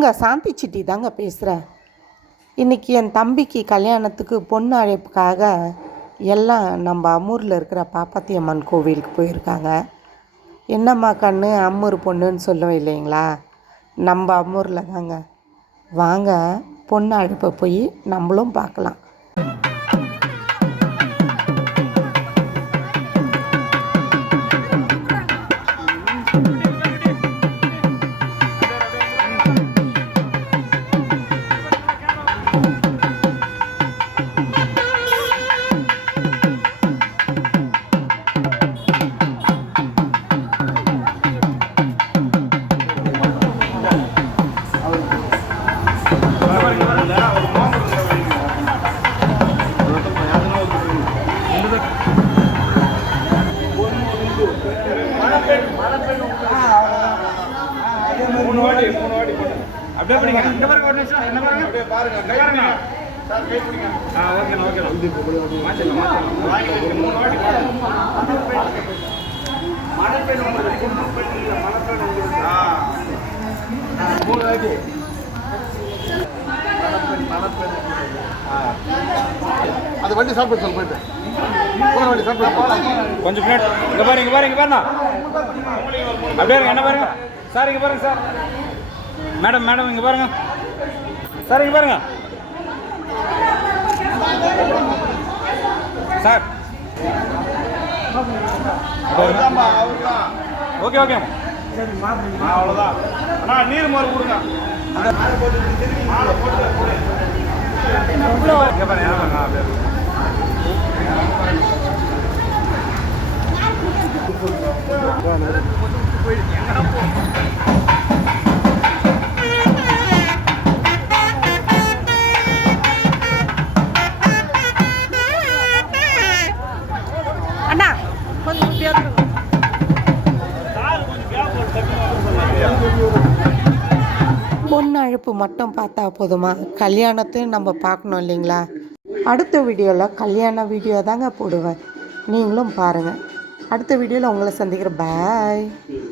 உங்கள் சாந்தி சிட்டி தாங்க பேசுகிறேன். இன்றைக்கி என் தம்பிக்கு கல்யாணத்துக்கு பொண்ணு அழைப்புக்காக எல்லாம் நம்ம அம்மூரில் இருக்கிற பாப்பாத்தி அம்மன் கோவிலுக்கு போயிருக்காங்க. என்னம்மா கண்ணு அம்மூர் பொண்ணுன்னு சொல்லுவோம் இல்லைங்களா, நம்ம அம்மூரில் தாங்க. வாங்க பொண்ணு அழைப்பை போய் நம்மளும் பார்க்கலாம். அப்படியே பிடிங்க. இங்க பாருங்க, ஒரு நிமிஷம் என்ன பாருங்க, அப்படியே பாருங்க, கை பாருங்க சார், கை பிடிங்க. ஓகே ஓகே மாத்திடலாம். மூணு வாட்டி மணப்பெண் உங்களுக்கு மணப்பெண் உங்களுக்கு மூணு வாட்டி மணப்பெண் அது வண்டி சாப்பிட்டு சொல் போயிட்டு வண்டி சாப்பிட்டு கொஞ்சம் பின்னாடி இங்க பாருங்க, இங்க பாருங்க, இங்க பாருங்க, அப்படியே என்ன பாருங்க சார், இங்க பாருங்க சார், மேடம் மேடம் இங்கே பாருங்க சார், இங்கே பாருங்க சார். ஓகே ஓகே அவ்வளோதான். ஆனால் நீர் மாறு கொடுங்க. பொண்ணு அழைப்பு மட்டும் பார்த்தா போதுமா, கல்யாணத்தையும் நம்ம பார்க்கணும் இல்லைங்களா? அடுத்த வீடியோவில் கல்யாண வீடியோ தாங்க போடுவேன், நீங்களும் பாருங்கள். அடுத்த வீடியோவில் உங்களை சந்திக்கிறேன். பாய்.